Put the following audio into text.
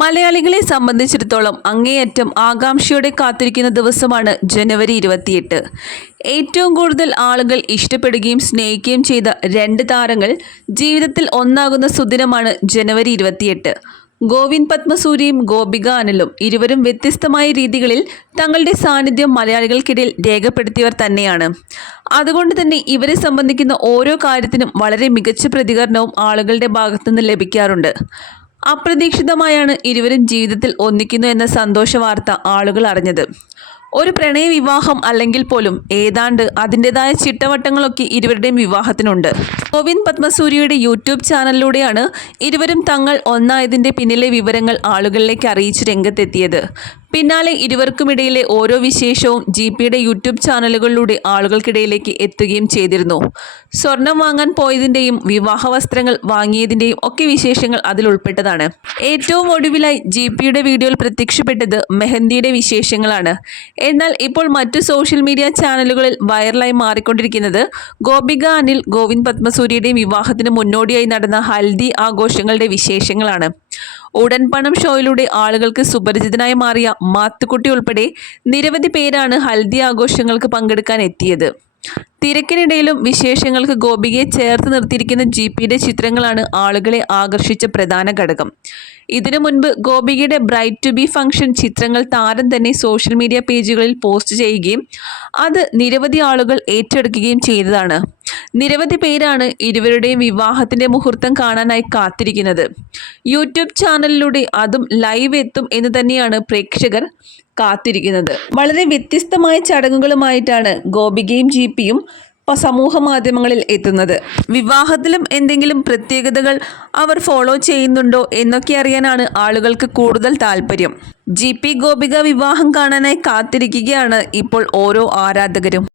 മലയാളികളെ സംബന്ധിച്ചിടത്തോളം അങ്ങേയറ്റം ആകാംക്ഷയോടെ കാത്തിരിക്കുന്ന ദിവസമാണ് ജനുവരി ഇരുപത്തിയെട്ട്. ഏറ്റവും കൂടുതൽ ആളുകൾ ഇഷ്ടപ്പെടുകയും സ്നേഹിക്കുകയും ചെയ്ത രണ്ട് താരങ്ങൾ ജീവിതത്തിൽ ഒന്നാകുന്ന സുദിനമാണ് ജനുവരി ഇരുപത്തിയെട്ട്. ഗോവിന്ദ് പത്മസൂരിയും ഗോപിക അനിലും ഇരുവരും വ്യത്യസ്തമായ രീതികളിൽ തങ്ങളുടെ സാന്നിധ്യം മലയാളികൾക്കിടയിൽ രേഖപ്പെടുത്തിയവർ തന്നെയാണ്. അതുകൊണ്ട് തന്നെ ഇവരെ സംബന്ധിക്കുന്ന ഓരോ കാര്യത്തിനും വളരെ മികച്ച പ്രതികരണവും ആളുകളുടെ ഭാഗത്തുനിന്ന് ലഭിക്കാറുണ്ട്. അപ്രതീക്ഷിതമായാണ് ഇരുവരും ജീവിതത്തിൽ ഒന്നിക്കുന്നു എന്ന സന്തോഷ വാർത്ത ആളുകൾ അറിഞ്ഞത്. ഒരു പ്രണയ വിവാഹം അല്ലെങ്കിൽ പോലും ഏതാണ്ട് അതിന്റെതായ ചിട്ടവട്ടങ്ങളൊക്കെ ഇരുവരുടെയും വിവാഹത്തിനുണ്ട്. ഗോവിന്ദ് പത്മസൂര്യയുടെ യൂട്യൂബ് ചാനലിലൂടെയാണ് ഇരുവരും തങ്ങൾ ഒന്നായതിന്റെ പിന്നിലെ വിവരങ്ങൾ ആളുകളിലേക്ക് അറിയിച്ച് രംഗത്തെത്തിയത്. പിന്നാലെ ഇരുവർക്കുമിടയിലെ ഓരോ വിശേഷവും ജി പിയുടെ യൂട്യൂബ് ചാനലുകളിലൂടെ ആളുകൾക്കിടയിലേക്ക് എത്തുകയും ചെയ്തിരുന്നു. സ്വർണം വാങ്ങാൻ പോയതിന്റെയും വിവാഹ വസ്ത്രങ്ങൾ വാങ്ങിയതിന്റെയും ഒക്കെ വിശേഷങ്ങൾ അതിൽ ഉൾപ്പെട്ടതാണ്. ഏറ്റവും ഒടുവിലായി ജി പിയുടെ വീഡിയോയിൽ പ്രത്യക്ഷപ്പെട്ടത് മെഹന്തിയുടെ വിശേഷങ്ങളാണ്. എന്നാൽ ഇപ്പോൾ മറ്റു സോഷ്യൽ മീഡിയ ചാനലുകളിൽ വൈറലായി മാറിക്കൊണ്ടിരിക്കുന്നത് ഗോപിക അനിൽ ഗോവിന്ദ് പത്മസൂരിയുടെയും വിവാഹത്തിന് മുന്നോടിയായി നടന്ന ഹൽദി ആഘോഷങ്ങളുടെ വിശേഷങ്ങളാണ്. ഉടൻ പണം ഷോയിലൂടെ ആളുകൾക്ക് സുപരിചിതനായി മാറിയ മാത്തുക്കുട്ടി ഉൾപ്പെടെ നിരവധി പേരാണ് ഹൽദി ആഘോഷങ്ങൾക്ക് പങ്കെടുക്കാൻ എത്തിയത്. തിരക്കിനിടയിലും വിശേഷങ്ങൾക്ക് ഗോപികയെ ചേർത്ത് നിർത്തിയിരിക്കുന്ന ജിപിയുടെ ചിത്രങ്ങളാണ് ആളുകളെ ആകർഷിച്ച പ്രധാന ഘടകം. ഇതിനു മുൻപ് ഗോപികയുടെ ബ്രൈറ്റ് ടു ബി ഫംഗ്ഷൻ ചിത്രങ്ങൾ താരം തന്നെ സോഷ്യൽ മീഡിയ പേജുകളിൽ പോസ്റ്റ് ചെയ്യുകയും അത് നിരവധി ആളുകൾ ഏറ്റെടുക്കുകയും ചെയ്തതാണ്. നിരവധി പേരാണ് ഇരുവരുടെയും വിവാഹത്തിന്റെ മുഹൂർത്തം കാണാനായി കാത്തിരിക്കുന്നത്. യൂട്യൂബ് ചാനലിലൂടെ അതും ലൈവ് എത്തും എന്ന് തന്നെയാണ് പ്രേക്ഷകർ കാത്തിരിക്കുന്നത്. വളരെ വ്യത്യസ്തമായ ചടങ്ങുകളുമായിട്ടാണ് ഗോപികയും ജി പിയും സമൂഹ മാധ്യമങ്ങളിൽ എത്തുന്നത്. വിവാഹത്തിലും എന്തെങ്കിലും പ്രത്യേകതകൾ അവർ ഫോളോ ചെയ്യുന്നുണ്ടോ എന്നൊക്കെ അറിയാനാണ് ആളുകൾക്ക് കൂടുതൽ താല്പര്യം ജി പി ഗോപിക വിവാഹം കാണാനായി കാത്തിരിക്കുകയാണ് ഇപ്പോൾ ഓരോ ആരാധകരും.